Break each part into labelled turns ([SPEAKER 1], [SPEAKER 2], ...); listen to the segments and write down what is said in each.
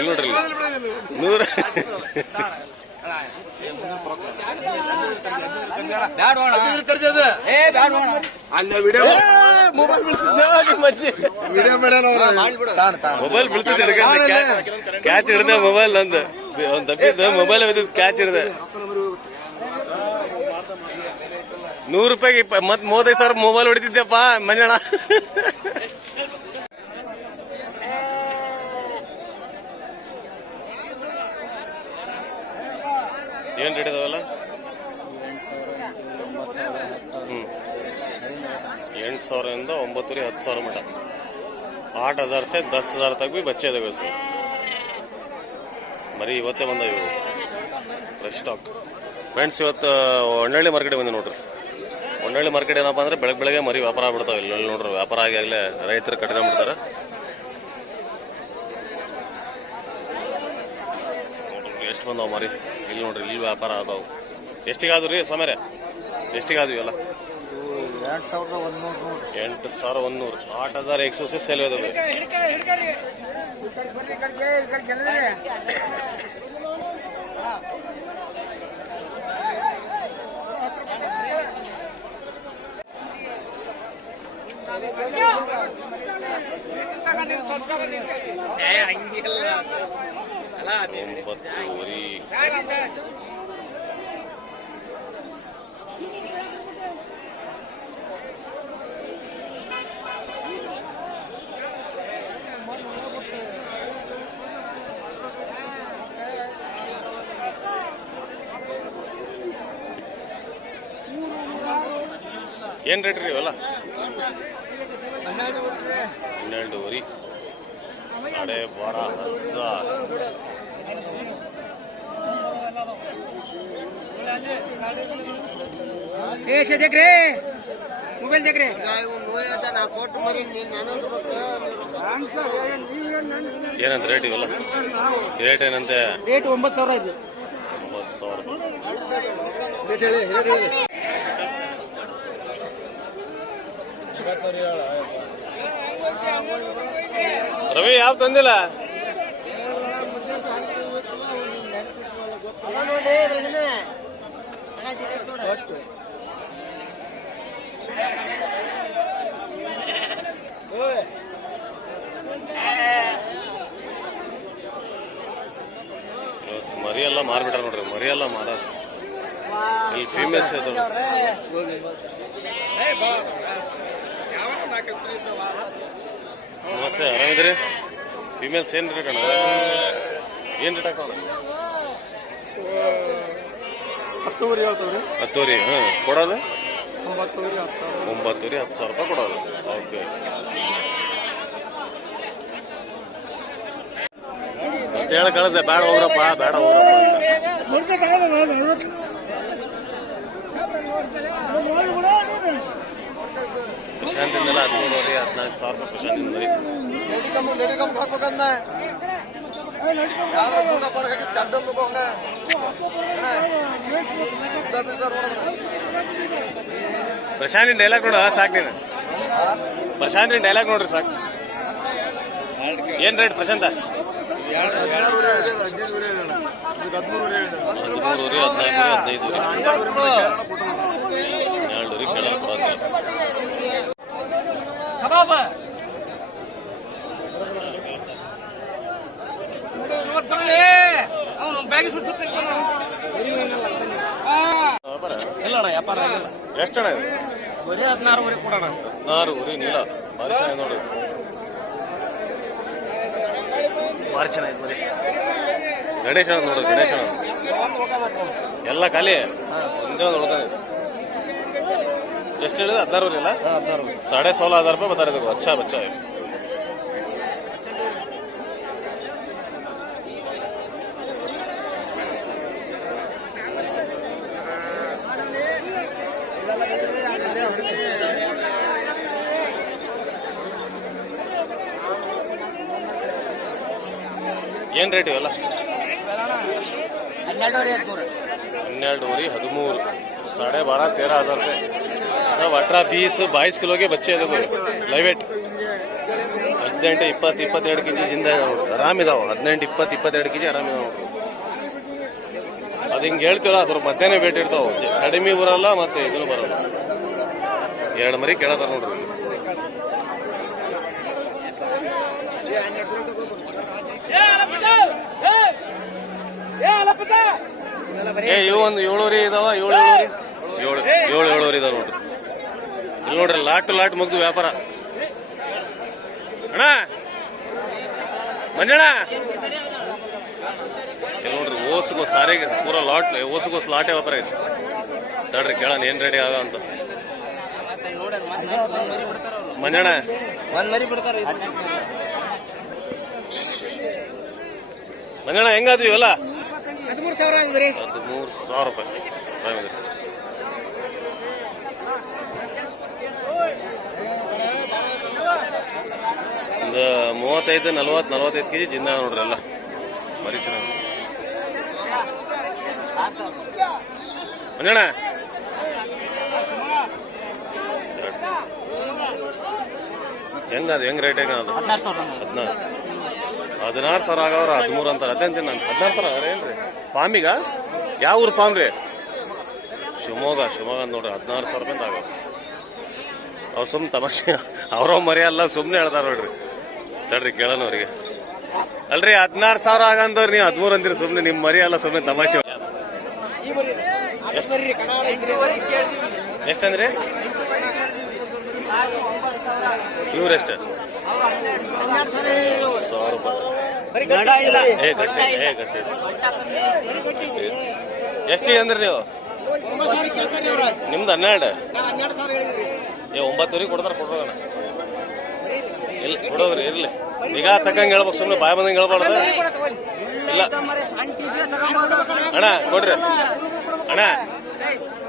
[SPEAKER 1] ಇಲ್ಲಿ ನೋಡ್ರಿ. ನೂರ ಮೊಬೈಲ್ ಬೀಳ್ತಿದ್ದೆ ಕ್ಯಾಚ್ ಹಿಡ್ದೆ ಮೊಬೈಲ್ ನಂದು. ಒಂದ್ ತಪ್ಪಿದ್ದ ಮೊಬೈಲ್ ಬಿದ್ದಿದ್ದು ಕ್ಯಾಚ್ ಹಿಡ್ದೆ. ನೂರು ರೂಪಾಯಿ ಮತ್ ಮೂವತ್ತೈದು ಸಾವಿರ ಮೊಬೈಲ್ ಹೊಡಿತಿದ್ದೆಪ್ಪ ಮಂಜಣ್ಣ. ಏನ್ ರೇಟ್ ಇದಾವಲ್ಲ? ಹ್ಞೂ ಎಂಟು ಸಾವಿರದಿಂದ ಒಂಬತ್ತೂರಿ ಹತ್ತು ಸಾವಿರ ಮಟ. ಆಟ ಹಜಾರ್ ಸೆ ದಸ್ ಹಜಾರ್ ತಗ ಬಿ ಬಚ್ಚೆ ಇದಾವೆ ಸರ್. ಮರಿ ಇವತ್ತೇ ಬಂದ ಇವು. ಫ್ರೆಶ್ ಸ್ಟಾಕ್ ಫ್ರೆಂಡ್ಸ್ ಇವತ್ತು ಹೊನ್ನಳ್ಳಿ ಮಾರ್ಕೆಟ್ ಬಂದಿ ನೋಡ್ರಿ. ಹೊನ್ನಳ್ಳಿ ಮಾರ್ಕೆಟ್ ಏನಪ್ಪ ಅಂದ್ರೆ ಬೆಳಗ್ಗೆ ಬೆಳಗ್ಗೆ ಮರಿ ವ್ಯಾಪಾರ ಆಗ್ಬಿಡ್ತಾವೆ. ಇಲ್ಲಿ ನೋಡ್ರಿ ವ್ಯಾಪಾರ ಆಗಿ ಆಗಲೇ ರೈತರು ಕಟ್ಟಿಗೆ ಬಿಡ್ತಾರೆ. ಎಷ್ಟು ಬಂದಾವ ಮರಿ? ಇಲ್ಲಿ ನೋಡ್ರಿ, ಇಲ್ಲಿ ವ್ಯಾಪಾರ ಆದವು. ಎಷ್ಟಿಗಾದ್ವು ರೀ ಸೋಮ್ಯಾರೆ? ಎಷ್ಟಿಗಾದ್ವಿ
[SPEAKER 2] ಎಲ್ಲ
[SPEAKER 1] ಎಂಟು ಸಾವಿರ ಒಂದೂರು ಆಟ್ ಹಜಾರ್ ಎಕ್ಸೋ ಸೇಲ್ ಇದಾವೆ ಒಂಬತ್ತುವರೆ ಏನ್ ರೇಟ್ ರೀ ಇವೆಲ್ಲ? ಹನ್ನೆರಡುವರೆ. ಸಾಡೆ ಬಾರ ಹಜಾರ್
[SPEAKER 3] ಏಷ
[SPEAKER 2] ದೇಗ್ರಿ ಮೊಬೈಲ್ ದೇಗ್ರಿ
[SPEAKER 1] ಏನಂತ ರೇಟ್ ಇವಲ್ಲ? ರೇಟ್ ಏನಂತೆ?
[SPEAKER 3] ರೇಟ್ ಒಂಬತ್ತು ಸಾವಿರ ಇದೆ.
[SPEAKER 1] ಒಂಬತ್ತು ಸಾವಿರ. ರವಿ ಯಾವ ತಂದಿಲ್ಲ? ಇವತ್ತು ಮರಿ ಎಲ್ಲ ಮಾರ್ಬಿಟ್ರ ನೋಡ್ರಿ ಮರಿ ಎಲ್ಲ ಮಾರ ಇಲ್ಲಿ ಫೀಮೇಲ್ಸ್ ಇದಾವೆ ನಮಸ್ತೆ ಆರಾಮಿದ್ರಿ ಫೀಮೇಲ್ಸ್ ಏನ್ ರೇಟ್ ಅಣ್ಣ ಏನ್ ರೇಟ್ ಹಾಕೋಣ?
[SPEAKER 2] ಹತ್ತುವರೆ ಹೇಳ್ತಾವ್ರಿ.
[SPEAKER 1] ಹತ್ತುವರಿ ಹ್ಮ್. ಕೊಡೋದು?
[SPEAKER 2] ಒಂಬತ್ತುವರೆ ಹತ್ತು ಸಾವಿರ.
[SPEAKER 1] ಒಂಬತ್ತುವರೆ ಹತ್ತು ಸಾವಿರ ರೂಪಾಯಿ ಕೊಡೋದು. ಓಕೆ ಅಷ್ಟು ಹೇಳ ಕಳಿಸ್ದೆ ಬೇಡ ಹೋಗ್ರಪ್ಪ ಬೇಡ ಹೋಗ್ರಪ್ಪ ಅಂತ. ಪ್ರಶಾಂತಿಂದೆಲ್ಲ ಹದಿಮೂರುವರೆ ಹದಿನಾಲ್ಕು ಸಾವಿರ ರೂಪಾಯಿ ಪ್ರಶಾಂತಿಂದ ರೀ
[SPEAKER 2] ಲೇಡಿ ಕಮ್ ಲೇಡಿ ಕಮ್ ಹಾಕ್ಬೇಕಂದ. ಯಾರು ಹೋಗಂಗ
[SPEAKER 1] ಪ್ರಶಾಂತಿನ ಡೈಲಾಗ್ ನೋಡ ಸಾಕು ನೀನು. ಪ್ರಶಾಂತಿನ ಡೈಲಾಗ್ ನೋಡ್ರಿ ಸಾಕು. ಏನ್ ರೇಟ್ ಪ್ರಶಾಂತ? ಹದಿನೈದು
[SPEAKER 3] ಇಲ್ಲ ವ್ಯಾಪಾರ ಆಗಿಲ್ಲ.
[SPEAKER 1] ಎಷ್ಟಣ್ಣ ಇದು?
[SPEAKER 3] ಬರೀ ಹದಿನಾರುವರೆ ಕೊಡೋಣ.
[SPEAKER 1] ಹದಿನಾರು ಉರಿ ನೀಲ. ಭಾರಿ ಚೆನ್ನಾಗಿ ನೋಡಿ ಭಾರಿ ಚೆನ್ನಾಗಿದೆ ಬರೀ. ಗಣೇಶ ನೋಡ್ರಿ ಗಣೇಶ ಎಲ್ಲ ಖಾಲಿ? ಒಂದೇ ಒಂದು ಉಳ್ದಾನೆ ಎಷ್ಟು ಹೇಳಿದೆ? ಹದಿನಾರು ಇಲ್ಲ? ಹದಿನಾರು ಸಾಡೆ ಸೋಲ ಹಜಾರ್ ರೂಪಾಯಿ ಬರ್ತಾರೆ ಅಚ್ಚ ಅಚ್ಚಾ ಬಚ್ಚಾ. ಏನ್ ರೇಟ್ ಇವೆಲ್ಲ
[SPEAKER 3] ಹನ್ನೆರಡುವರೆ ಹದಿಮೂರು
[SPEAKER 1] हन्नेरड डोरी हदमूर साढ़े बारह तेरह हजार रुपये सब अठारह बीस बाईस किलो के बच्चे हैं देखो लाइव वेट ಹದಿನೆಂಟು ಇಪ್ಪತ್ತು ಇಪ್ಪತ್ತೆರಡು ಕೆಜಿ ಜಿಂದ ಇದಾವೆ ನೋಡ್ರಿ ಆರಾಮಿದಾವೆ ಹದಿನೆಂಟು ಇಪ್ಪತ್ತು ಇಪ್ಪತ್ತೆರಡು ಕೆಜಿ ಆರಾಮಿದಾವೆ ನೋಡ್ರಿ ಅದು ಹಿಂಗೆ ಹೇಳ್ತೀವಲ್ಲ ಅದ್ರ ಮಧ್ಯಾಹ್ನ ಭೇಟಿ ಇರ್ತಾವೆ ಜ- ಕಡಿಮೆ ಬರಲ್ಲ ಮತ್ತೆ ಇದನ್ನು ಬರಲ್ಲ ಎರಡು ಮರಿ ಕೇಳತ್ತಾರ ನೋಡ್ರಿ ಇಲ್ಲಿ. ಏ ಇವು ಒಂದು ಏಳುವರೆ ಇದಾವ ಏಳು ಏಳು ಏಳು ಏಳುವರೆ ಇದಾವ ನೋಡ್ರಿ. ಇಲ್ಲಿ ನೋಡ್ರಿ ಲಾಟ್ ಲಾಟ್ ಮುಗ್ದು ವ್ಯಾಪಾರ. ಅಣ್ಣ ಮಂಜಣ್ಣ. ಇಲ್ಲಿ ನೋಡ್ರಿ ಓಸ್ಗೋ ಸಾರಿಗೆ ಪೂರ ಲಾಟ್ ಓಸ್ಗೋಸ್ ಲಾಟೆ ವ್ಯಾಪಾರ ಐತಿ. ತಡ್ರಿ ಕೇಳೋಣ ಏನ್ ರೆಡಿ ಆಗ ಅಂತ. ಮಂಜಣ್ಣ. ಮಂಜಣ್ಣ ಹೆಂಗಾದ್ವಿ ಇವೆಲ್ಲ?
[SPEAKER 3] ಹದಿಮೂರು ಸಾವಿರ ಆಗಿದ್ರಿ?
[SPEAKER 1] ಹದಿಮೂರು ಸಾವಿರ ರೂಪಾಯಿ. ಒಂದು ಮೂವತ್ತೈದು ನಲ್ವತ್ತು ನಲ್ವತ್ತೈದು ಕೆಜಿ ಜಿನ್ನ ನೋಡ್ರಿ ಎಲ್ಲ. ಮರಿ ಚೆನ್ನಾಗಿ. ಮಂಜಣ್ಣ. ಹೆಂಗದು ಹೆಂಗ್ ರೇಟ್ ಹೆಂಗ ಅದು?
[SPEAKER 3] ಹದಿನಾರು ಸಾವಿರ
[SPEAKER 1] ಹದಿನಾರು ಸಾವಿರ ಆಗವ್ರ, ಹದಿಮೂರು ಅಂತಾರೆ ಅದೇಂತೀನಿ ನಾನು. ಹದಿನಾರು ಸಾವಿರ ಆಗ್ರೆ ಏನ್ರಿ? ಫಾಮಿಗ ಯಾವ ಊರು ಫಾರ್ಮ್ ರೀ ಶಿವಮೊಗ್ಗ ಶಿವಮೊಗ್ಗ ನೋಡ್ರಿ, ಹದಿನಾರು ಸಾವಿರ ರೂಪಾಯಿ ಆಗವ ಅವ್ರು ಸುಮ್ಮನೆ ತಮಾಷೆ, ಅವ್ರ ಮರಿ ಅಲ್ಲ ಸುಮ್ಮನೆ ಹೇಳ್ತಾರ ನೋಡ್ರಿ. ತಡ್ರಿ, ಕೇಳೋಣ ಅವ್ರಿಗೆ. ಅಲ್ರಿ, ಹದಿನಾರು ಸಾವಿರ ಆಗಂದವ್ರಿ ನೀವು ಹದಿಮೂರು ಅಂತೀರಿ ಸುಮ್ಮನೆ ನಿಮ್ಮ ಅಲ್ಲ ಸುಮ್ಮನೆ ತಮಾಷೆ. ಎಷ್ಟಂದ್ರಿ? ಇವ್ರೆಷ್ಟು
[SPEAKER 3] ಸಾವಿರ
[SPEAKER 1] ರೂಪಾಯಿ. ಎಷ್ಟಿಗೆ ಅಂದ್ರಿ ನೀವು? ನಿಮ್ದು ಹನ್ನೆರಡು? ಏ ಒಂಬತ್ತುವರೆಗೆ ಕೊಡ್ತಾರ ಕೊಡೋಣ ಇಲ್ಲ ಕೊಡೋದ್ರಿ ಇರ್ಲಿ. ಈಗ ತಕ್ಕಂಗೆ ಹೇಳ್ಬೇಕು ಸುಮ್ಮನೆ ಬಾಯ್ ಬಂದಂಗೆ ಹೇಳ್ಬಾರ್ದು. ಇಲ್ಲ. ಅಣ್ಣ ಕೊಡ್ರಿ. ಅಣ್ಣ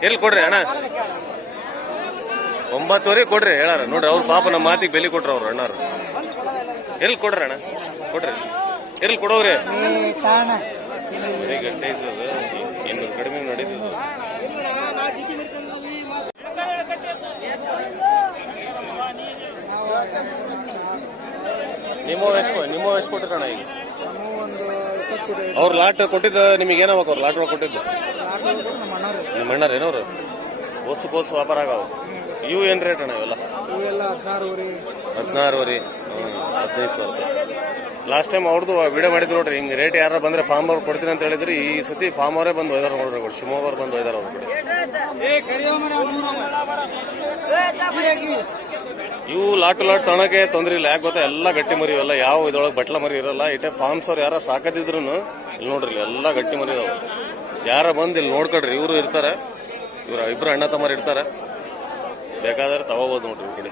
[SPEAKER 1] ಎಲ್ಲಿ ಕೊಡ್ರಿ ಅಣ್ಣ. ಒಂಬತ್ತುವರೆಗೆ ಕೊಡ್ರಿ ಹೇಳಾರ. ನೋಡ್ರಿ ಅವ್ರ ಪಾಪ ನಮ್ಮ ಮಾತಿಗೆ ಬೆಲೆ ಕೊಟ್ರ ಅವ್ರು ಅಣ್ಣಾರು. ಎಲ್ಲಿ ಕೊಡ್ರಿ ಅಣ್ಣ. ಕೊಡ್ರಿ. ಎಲ್ಲಿ ಕೊಡೋದ್ರೆ ಗಂಟೆ ಇದ್ದದು ಇನ್ನೂರು ಕಡಿಮೆ ನಡೀತದ ನಿಮ್ಮ ಎಷ್ಟು ನಿಮ್ಮ ಎಷ್ಟು ಕೊಟ್ಟಿರಣ್ಣ ಈಗ. ಅವ್ರು ಲಾಟ್ ಕೊಟ್ಟಿದ್ದ ನಿಮಗೆ ಏನಾಗಬೇಕು ಅವ್ರ ಲಾಟ್ ಒಳಗೆ ಕೊಟ್ಟಿದ್ದು.
[SPEAKER 2] ನಮ್ಮ ಅಣ್ಣರು
[SPEAKER 1] ಏನವ್ರು? ಬೋಸು ಬೋಸು ವ್ಯಾಪಾರ ಆಗವು. ಇವು ಏನು ರೇಟ್ ಅಣ್ಣ ಇವೆಲ್ಲ?
[SPEAKER 2] ಇವೆಲ್ಲ ಹದಿನಾರೂವರೆ
[SPEAKER 1] ಹದಿನೈದು ಸಾವಿರ ಲಾಸ್ಟ್ ಟೈಮ್ ಅವ್ರದ್ದು ವಿಡಿಯೋ ಮಾಡಿದ್ರು ನೋಡ್ರಿ ಹಿಂಗೆ ರೇಟ್ ಯಾರು ಬಂದ್ರೆ ಫಾರ್ಮ್ ಅವ್ರು ಕೊಡ್ತೀನಿ ಅಂತ ಹೇಳಿದ್ರು ಈ ಸತಿ ಫಾರ್ಮ್ ಅವರೇ ಬಂದು ಒಯ್ದಾರ ನೋಡ್ರಿ ಅವ್ರು ಶಿವಮೊಗ್ಗ ಬಂದು ಒಯ್ದಾರ ಅವ್ರ ಕಡೆ. ಇವು ಲಾಟು ಲಾಟ್ ತಣಕ್ಕೆ ತೊಂದರೆ ಇಲ್ಲ ಯಾಕೆ ಗೊತ್ತಾ? ಎಲ್ಲ ಗಟ್ಟಿ ಮರಿ ಇವೆಲ್ಲ ಯಾವ ಇದ್ರೊಳಗೆ ಬಟ್ಲ ಮರಿ ಇರಲ್ಲ ಇಟ್ಟೆ ಫಾರ್ಮ್ಸ್ ಅವ್ರು ಯಾರ ಸಾಕದಿದ್ರು ಇಲ್ಲಿ ನೋಡ್ರಿ ಎಲ್ಲ ಗಟ್ಟಿ ಮರಿ ಇದಾವೆ. ಯಾರ ಬಂದು ಇಲ್ಲಿ ನೋಡ್ಕೊಳ್ರಿ ಇವರು ಇರ್ತಾರೆ ಇವ್ರ ಇಬ್ಬರು ಅಣ್ಣ ತಮ್ಮರು ಇರ್ತಾರೆ. ಬೇಕಾದ್ರೆ ತಗೋಬೋದು ನೋಡ್ರಿ ಈ ಕಡೆ.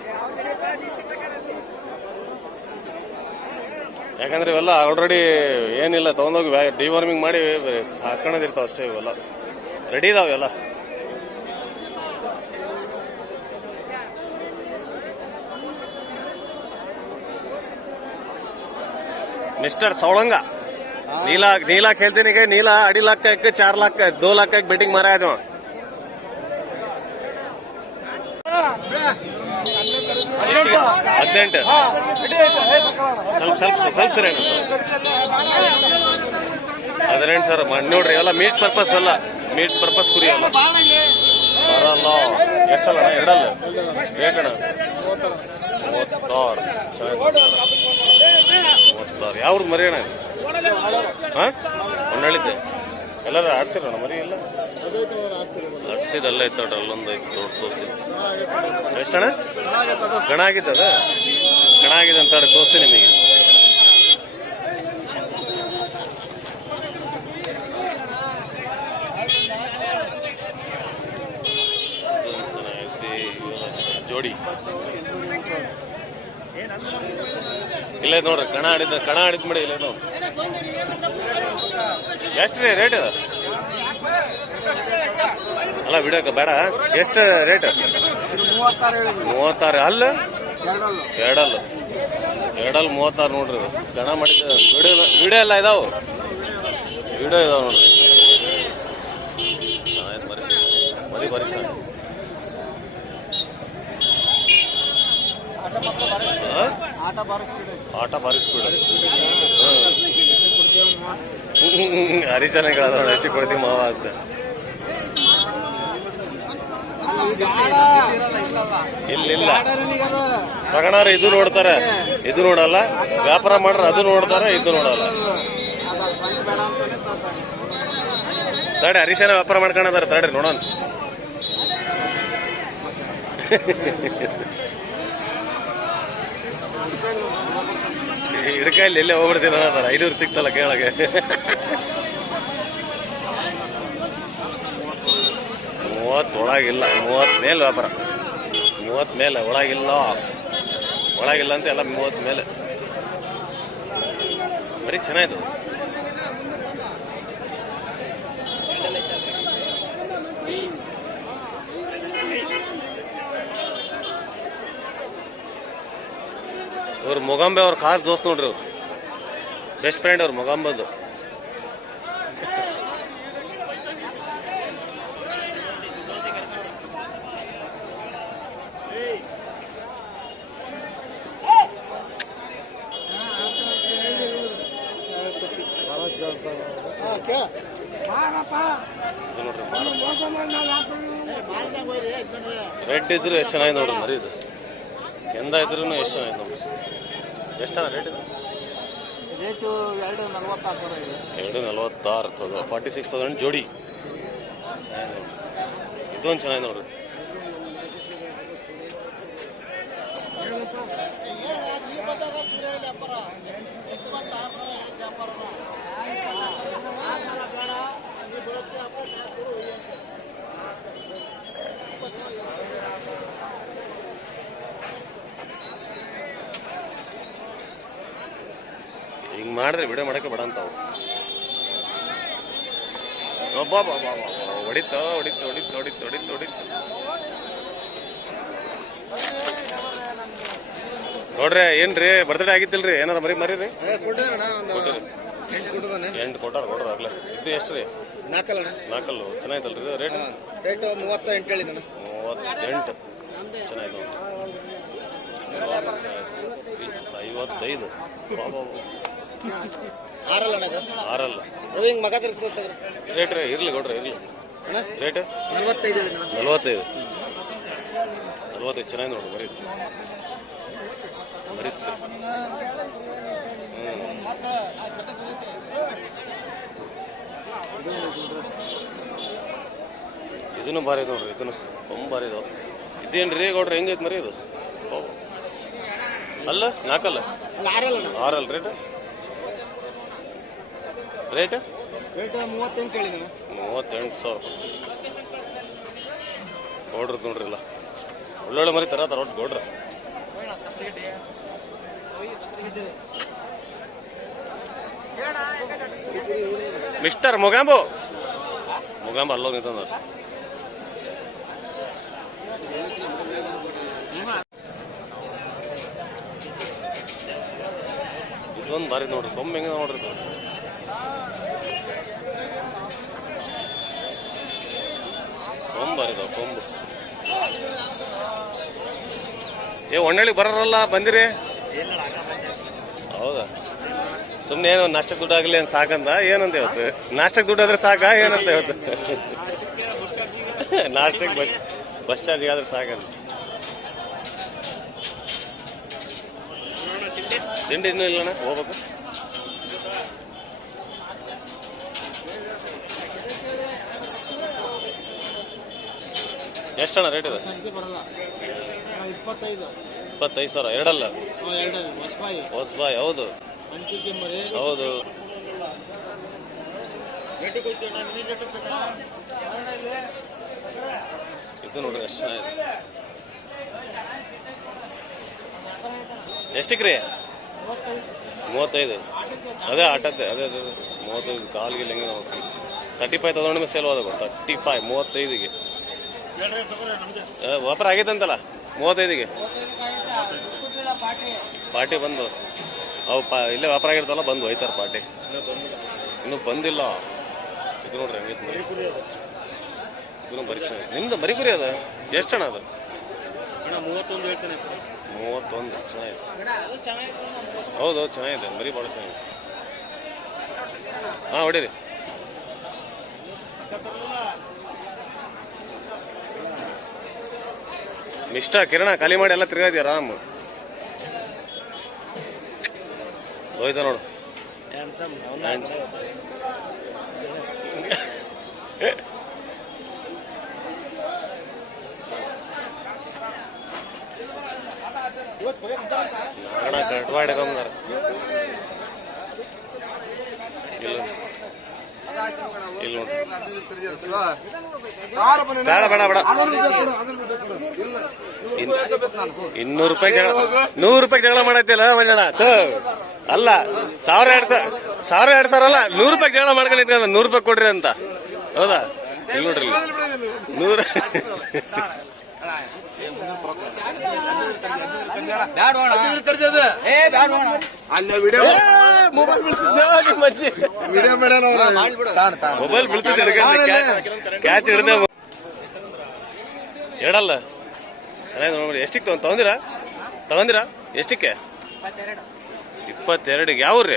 [SPEAKER 1] ಯಾಕಂದ್ರೆ ಇವೆಲ್ಲ ಆಲ್ರೆಡಿ ಏನಿಲ್ಲ ತಗೊಂಡೋಗಿ ಡಿವಾರ್ಮಿಂಗ್ ಮಾಡಿ ಹಾಕೊಂಡಿರ್ತಾವ ಅಷ್ಟೇ ಇವೆಲ್ಲ. ರೆಡಿ ಇದಾವೆ ಎಲ್ಲ ಮಿಸ್ಟರ್ ಸೌಳಂಗ ನೀಲಾ ನೀಲಾ ಹೇಳ್ತೀನಿ ನೀಲಾ ಅಡಿ ಲಾಕ್ ಚಾರ್ ಲಾಕ್ ದೋ ಲಾಕ್ ಬೆಟ್ಟಿಂಗ್ ಮಾರಾಯ ಹದಿನೆಂಟು. ಸ್ವಲ್ಪ ಸ್ವಲ್ಪ ಸ್ವಲ್ಪ ಸರಿ ಹದಿನೆಂಟು ಸರ್ ನೋಡ್ರಿ ಎಲ್ಲ ಮೀಟ್ ಪರ್ಪಸ್ ಅಲ್ಲ ಮೀಟ್ ಪರ್ಪಸ್ ಕುರಿ ಅಲ್ಲ ಬರಲ್ಲ. ಎಷ್ಟಲ್ಲ ಅಣ್ಣ? ಎರಡಲ್ಲ. ರೇಟ್ ಅಣ್ಣ ಮೂವತ್ತಾರು ಮೂವತ್ತಾರು. ಯಾವ್ದು ಮರಿ ಅಣ್ಣ ಹಾ? ಹೊನ್ನಳಿದ್ದೆ ಎಲ್ಲರೂ ಆಡ್ಸಿರೋಣ ಮರಿ ಇಲ್ಲ ಇತ್ತು ಅಲ್ಲೊಂದು ಐತೆ ದೊಡ್ಡ ದೋಸೆ ಎಷ್ಟಣ್ಣ? ಗಣ ಆಗಿತ್ತು ಅದು? ಆಗಿದೆ ಅಂತ ತೋರಿಸ್ತೀನಿ ನಿಮಗೆ. ಜೋಡಿ. ಇಲ್ಲ ನೋಡ್ರಿ, ಕಣ ಆಡಿದ ಕಣ ಆಡಿದ್ಮೇಲೆ ಇಲ್ಲ ನೋಡ್ರಿ. ಎಷ್ಟು ರೀ ರೇಟ್ ಇದು ಅಲ್ಲ ವಿಡಿಯೋಕ್ಕೆ ಬೇಡ. ಎಷ್ಟು ರೇಟ್
[SPEAKER 2] ಮೂವತ್ತಾರು
[SPEAKER 1] ಅಲ್ಲ?
[SPEAKER 2] ಎರಡಲ್ಲು.
[SPEAKER 1] ಎರಡಲ್ಲ ಮೂವತ್ತಾರು ನೋಡ್ರಿ ಜನ ಮಾಡಿದ ವಿಡಿಯೋ ವಿಡಿಯೋ ಎಲ್ಲ ಇದಾವು. ವಿಡಿಯೋ ಇದಾವೆ ನೋಡ್ರಿ. ಮರಿ. ಬರೀ?
[SPEAKER 2] ಆಟ
[SPEAKER 1] ಭಾರಿ ಸ್ಪೀಡ್ ಹರಿಶನ ಕೇಳದ ನೋಡಿ, ಎಷ್ಟು ಕೊಡ್ತೀವಿ ಮಾವ ಅಂತ. ಇಲ್ಲ ಇಲ್ಲ ತಗೋಣಾರ ಇದು ನೋಡ್ತಾರೆ. ಇದು ನೋಡಲ್ಲ. ವ್ಯಾಪಾರ ಮಾಡ್ರ ಅದು ನೋಡ್ತಾರೆ, ಇದು ನೋಡಲ್ಲ. ತಡೆ, ಹರಿಶನ ವ್ಯಾಪಾರ ಮಾಡ್ಕೊಂಡದಾರ. ತಡ್ರಿ ನೋಡೋಣ. ಹಿಡ್ಕಾಯಲ್ಲಿ ಎಲ್ಲೇ ಹೋಗ್ಬಿಡ್ತೀನಿ ಅನ್ನೋದಾರ ಐನೂರು ಸಿಕ್ತಲ್ಲ ಕೇಳಗೆ ಮೂವತ್ತು ಒಳಗಿಲ್ಲ, ಮೂವತ್ತು ಮೇಲೆ ವ್ಯಾಪಾರ. ಮೂವತ್ತು ಮೇಲೆ, ಒಳಗಿಲ್ಲ. ಒಳಗಿಲ್ಲ ಅಂತ ಎಲ್ಲ ಮೂವತ್ತು ಮೇಲೆ. ಬರೀ ಚೆನ್ನಾಯ್ತು. ಇವ್ರು ಮೊಗಂಬೆ ಅವ್ರ ಖಾಸ್ ದೋಸ್ತ್ ನೋಡ್ರಿ ಅವ್ರು ಬೆಸ್ಟ್ ಫ್ರೆಂಡ್ ಅವ್ರು ಮೊಗಂಬದ್ದು. ರೆಡ್ ಇದ್ರು ಎಷ್ಟು ಚೆನ್ನಾಗಿ ನೋಡ್ರಿ ಮರಿ ಇದು. ಕೆಂದ ಇದ್ರು ಎಷ್ಟು ಚೆನ್ನಾಗಿ ನೋಡ್ರಿ. ಅದ ರೇಟ್ ಇದು?
[SPEAKER 2] ರೇಟು ಎರಡು ನಲ್ವತ್ತಾರು
[SPEAKER 1] ಎರಡು ನಲ್ವತ್ತಾರು ತೌಸಂಡ್ ಫಾರ್ಟಿ ಸಿಕ್ಸ್ ತೌಸಂಡ್ ಜೋಡಿ. ಚೆನ್ನಾಗಿ ನೋಡ್ರಿ. ಇದೊಂದು ಚೆನ್ನಾಗಿ ನೋಡ್ರಿ. ಹಿಂಗ್ ಮಾಡಿದ್ರೆ ವಿಡಿಯೋ ಮಾಡಕ್ಕೆ ಬೇಡ ಅಂತಾವು ಒಬ್ಬ ಹೊಡಿತ ಹೊಡಿತ ಹೊಡಿತ ಹೊಡಿತ ಹೊಡಿತ ಹೊಡಿತ. ನೋಡ್ರಿ ಏನ್ರಿ ಬರ್ತಡೇ ಆಗಿತ್ತಿಲ್ರಿ? ಏನಾರ ಮರಿ ಮರಿ ರೀ
[SPEAKER 2] ಎಂಟು
[SPEAKER 1] ಕೊಟ್ಟಾರ ಕೊಡ್ರಿ ಆಗ್ಲೇ. ಇದು ಎಷ್ಟು ರೀ
[SPEAKER 2] ನಾಲ್ಕಲ್ಲ
[SPEAKER 1] ನಾಲ್ಕಲ್ಲು ಚೆನ್ನಾಯ್ತಲ್ರಿ ಇದು ರೇಟ್?
[SPEAKER 2] ರೇಟು ಮೂವತ್ತ ಎಂಟು
[SPEAKER 1] ಮೂವತ್ತೆಂಟು. ಚೆನ್ನಾಗಿದೆ ಐವತ್ತೈದು.
[SPEAKER 2] ಆರಲ್ಲ ಅಣ್ಣ ಇದು?
[SPEAKER 1] ಆರಲ್ಲ.
[SPEAKER 2] ರವಿ ಹಿಂಗೆ ಮಗ ತಿರ್ಗಿಸ್ತಾರೆ
[SPEAKER 1] ರೇಟ್ ಇರ್ಲಿ ಕೊಡ್ರಿ ಇರ್ಲಿ.
[SPEAKER 2] ಅಣ್ಣ?
[SPEAKER 1] ರೇಟ್?
[SPEAKER 2] ನಲ್ವತ್ತೈದು
[SPEAKER 1] ನಲವತ್ತೈದು. ಚೆನ್ನಾಗಿ ನೋಡ್ರಿ ಬರೀ. ಹ್ಞೂ ಇದನ್ನು ಭಾರಿ ಇದೆ ನೋಡ್ರಿ, ಇದನ್ನು. ತುಂಬ ಭಾರಿ ಇದಾವ ಇದೇನ್ರಿ ಗೌಡ್ರಿ, ಹೆಂಗೈತೆ ಮರಿ ಇದು. ಅಲ್ಲ ನಾಲ್ಕಲ್ಲ
[SPEAKER 2] ಆರಲ್ಲ
[SPEAKER 1] ರೇಟ್? ರೇಟ್?
[SPEAKER 2] ಮೂವತ್ತೆಂಟು
[SPEAKER 1] ಸಾವಿರ ಗೌಡ್ರದ್ದು ನೋಡ್ರಿ ಇಲ್ಲ ಒಳ್ಳೊಳ್ಳೆ ಮರಿ ತರ ಒಟ್ಟು ಗೌಡ್ರ. ಮಿಸ್ಟರ್ ಮೊಗಾಂಬು. ಮೊಗಾಂಬು ಅಲ್ಲೋ ನಿಂತಂದ. ಇದೊಂದು ಬಾರಿ ನೋಡ್ರಿ ಬೊಮ್ಮೆ ಹೆಂಗ ನೋಡ್ರಿ ಇದು. ಕೊಂಬ್ ಬಾರಿ ಇದಾವ ಕೊಂಬು ಏ ಒಣ್ಣೆಳಿಗೆ ಬರೋರಲ್ಲ ಬಂದಿರಿ? ಹೌದಾ? ಸುಮ್ಮನೆ ಏನೋ ನಾಷ್ಟಕ್ಕೆ ದುಡ್ಡು ಆಗಲಿ ಅಂತ ಸಾಕಂತ ಏನಂತ ಇವತ್ತು? ನಾಷ್ಟಕ್ಕೆ ದುಡ್ಡು ಆದ್ರೆ ಸಾಕ? ಏನಂತ ಇವತ್ತು? ನಾಷ್ಟಕ್ಕೆ ಬಸ್ ಬಸ್ ಚಾರ್ಜ್ ಆದ್ರೆ ಸಾಕಂತ. ತಿಂಡಿ ಇನ್ನೂ ಇಲ್ಲಣ್ಣ ಹೋಗ್ಬೇಕು. ಎಷ್ಟಣ್ಣ ರೇಟ್ ಇದೆ?
[SPEAKER 2] ಇಪ್ಪತ್ತೈದು
[SPEAKER 1] ಸಾವಿರ ಎರಡಲ್ಲ?
[SPEAKER 2] ಎರಡು ಹೊಸಬಾಯಿ
[SPEAKER 1] ಹೌದು. ಹೌದು. ಇದು ನೋಡ್ರಿ ಎಷ್ಟು ಚೆನ್ನಾಗಿದೆ. ಎಷ್ಟಕ್ಕೆ ರೀ ಮೂವತ್ತೈದು. ಅದೇ ಆಟತ್ತೆ ಅದೇ ಅದೇ. ಮೂವತ್ತೈದು ಕಾಲ್ಗೆ ಹೆಂಗೆ ತರ್ಟಿ ಫೈವ್ ಮೇಲೆ ಸೇಲ್ ಹೋದಾಗ ತರ್ಟಿ ಫೈವ್ ಮೂವತ್ತೈದಿಗೆ. ವಾಪರ್ ಆಗಿದೆ ಆಗೈತಂತಲ್ಲ? ಮೂವತ್ತೈದಿಗೆ. ಪಾರ್ಟಿ ಬಂದು. ಅವು ಪಾ ಇಲ್ಲೇ ವ್ಯಾಪಾರ ಆಗಿರ್ತಲ್ಲ ಬಂದು ಹೋಯ್ತಾರ ಪಾರ್ಟಿ. ಇನ್ನೂ ಬಂದಿಲ್ಲ. ಇದು ನೋಡ್ರಿ ಹಂಗಿತ್ತು ಇದನ್ನು ಬರಿ ಚೆನ್ನಾಗಿ ನಿಮ್ದು ಮರಿ ಕುರಿ ಅದ? ಅಣ್ಣ ಅದು?
[SPEAKER 2] ಮೂವತ್ತೊಂದು ಹೇಳ್ತೇನೆ
[SPEAKER 1] ಮೂವತ್ತೊಂದು ಚೆನ್ನಾಗಿದೆ. ಹೌದು ಚೆನ್ನಾಗಿದೆ. ಮರಿ ಭಾಳ ಚೆನ್ನಾಗಿದೆ. ಹಾಂ ಹೊಡೀರಿ. ಮಿಷ್ಟ ಕಿರಣ ಖಾಲಿ ಮಾಡಿ ಎಲ್ಲ ತಿರ್ಗಾದಿ ಆರಾಮ್ ಹೋಯ್ತ ನೋಡು. ನಾಗಣ ಕಟ್ ಮಾಡಿ ಇಲ್ಲ. ಇಲ್ಲ ನೋಡಿ. ಬೇಡ ಬೇಡ ಬೇಡ. ಇನ್- ಇನ್ನೂರು ರೂಪಾಯಿ ಜಗಳ ನೂರು ರೂಪಾಯಿ ಜಗಳ ಮಾಡತ್ತಿಲ್ಲ ಮಂಜಣ್ಣ. ಅಲ್ಲ ಸಾವಿರ ಎರಡು ಸಾವಿರ ಸಾವಿರ ಎರಡ್ ಸಾವಿರ ಅಲ್ಲ ನೂರು ರೂಪಾಯಿ ಜಗಳ ಮಾಡ್ಕೊಂಡು ನಿಂತ್ಕೊಂಡ ನೂರು ರೂಪಾಯಿ ಕೊಡ್ರಿ ಅಂತ. ಹೌದಾ? ಇಲ್ಲಿ ನೋಡ್ರಿ ನೂರ ನೂರು
[SPEAKER 2] ಅಲ್ಲೇ ವಿಡಿಯೋ
[SPEAKER 1] ಮೊಬೈಲ್ ಬೀಳ್ತಿದ್ದೆ ಕ್ಯಾಚ್ ಹಿಡ್ದೆ ಹೇಳಲ್ಲ ಚೆನ್ನಾಗಿ ನೋಡಿ ಎಷ್ಟಿಗೆ ತಗೊಂಡ್ ತಗೊಂದಿರಾ? ತಗೊಂದಿರಾ? ಎಷ್ಟಕ್ಕೆ? ಇಪ್ಪತ್ತೆರಡಿಗೆ. ಯಾವ್ರಿ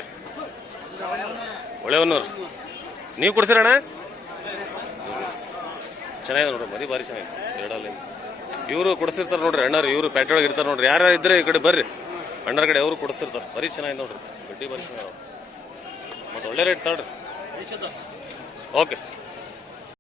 [SPEAKER 1] ಒಳ್ಳೆಯವನೂರು ನೀವು ಕೊಡ್ಸಿರಣ್ಣ? ಚೆನ್ನಾಗಿದೆ ನೋಡ್ರಿ ಮರಿ ಭಾರಿ ಚೆನ್ನಾಗಿದೆ. ಎರಡಲ್ಲಿ. ಇವರು ಕೊಡಿಸಿರ್ತಾರೆ ನೋಡ್ರಿ ಅಣ್ಣರು ಇವರು ಪೇಟೆಯೊಳಗೆ ಇರ್ತಾರೆ ನೋಡ್ರಿ. ಯಾರು ಇದ್ರೆ ಈ ಕಡೆ ಬರ್ರಿ. ಅಣ್ಣರ ಕಡೆ ಅವರು ಕೊಡಿಸ್ತಿರ್ತಾರೆ ಬರೀ ಚೆನ್ನಾಗಿದೆ ನೋಡ್ರಿ. ಬಡ್ಡಿ ಬರೀ ಚೆನ್ನಾಗಿದೆ ಮತ್ತೆ ಒಳ್ಳೆ ರೇಟ್ ತಗೊಳ್ರಿ. ಓಕೆ.